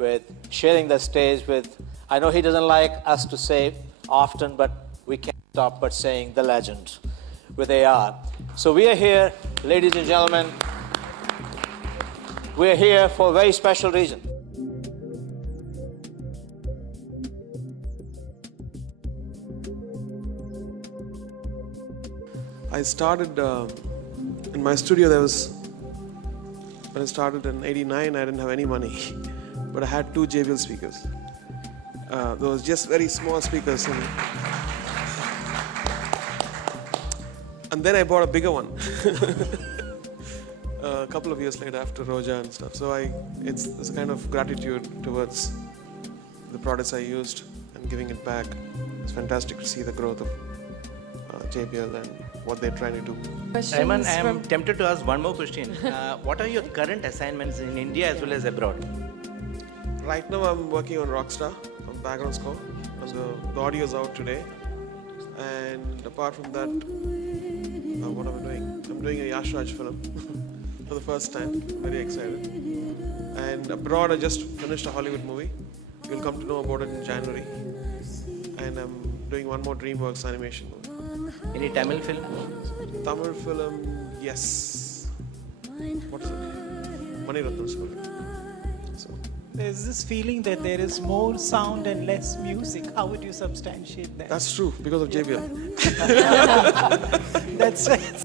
with sharing the stage with, I know he doesn't like us to say often, but we can't stop but saying the legend with AR. So we are here, ladies and gentlemen, we are here for a very special reason. I started in my studio. When I started in '89, I didn't have any money, but I had 2 JBL speakers. Those just very small speakers. And then I bought a bigger one a couple of years later after Roja and stuff. So it's a kind of gratitude towards the products I used and giving it back. It's fantastic to see the growth of JBL and what they're trying to do. Simon, I am tempted to ask one more question. What are your current assignments in India as well as abroad? Right now I'm working on Rockstar, on background score. And the audio is out today. And apart from that, what am I doing? I'm doing a Yash Raj film for the first time. Very excited. And abroad I just finished a Hollywood movie. You'll come to know about it in January. And I'm doing one more DreamWorks animation movie. Any Tamil film? Tamil film, yes. What is it? Mani Ratnam's film. So. There's this feeling that there is more sound and less music. How would you substantiate that? That's true, because of JBL. That's right.